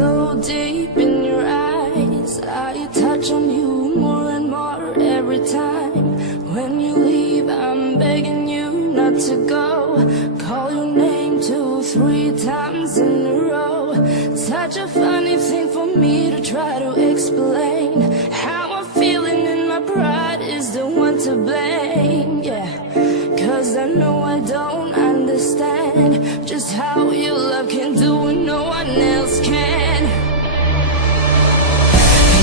so deep in your eyes. I touch on you more and more every time. When you leave, I'm begging you not to go. Call your name 2, 3 times in a row. Such a funny thing for me to try to explain. How I'm feeling and my pride is the one to blame. Yeah, 'cause I know I don't understand just how your love can do what no one else can.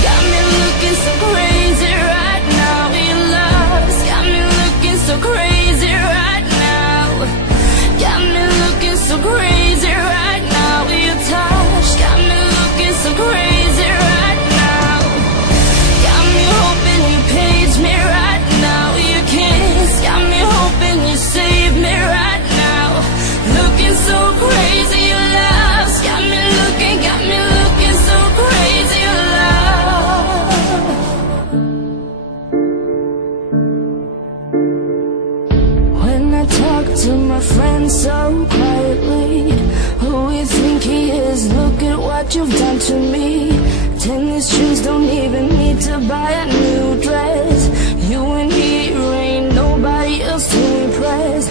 Got me looking so crazy right now. Your love's got me looking so crazy right now. Got me looking so crazy right now. Your touch got me looking so crazy right now. Got me hoping you page me right now. Your kiss got me hoping you save me right now. Looking so crazy, your love's got me looking so crazy, your love. When I talk to my friends so quietly, who you think he is? Look at what you've done to me. Tennis shoes, don't even need to buy a new dress. You and he ain't nobody else to impress.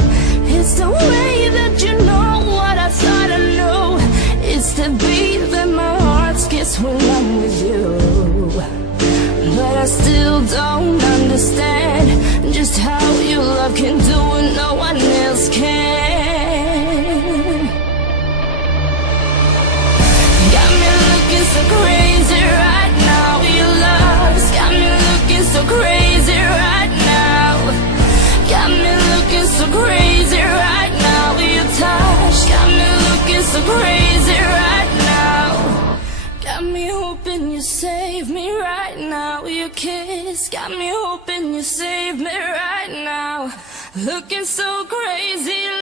It's the way that you know what I thought I knew. It's the beat that my heart skips when I'm with you. But I still don't understand just how your love can do what no one else can. Got me looking so crazy right now. Your love's got me looking so crazy right now. Got me looking so crazy right now. Your touch got me looking so crazy right now. Got me hoping you save me right now. Your kiss got me hoping you save me right now. Looking so crazy.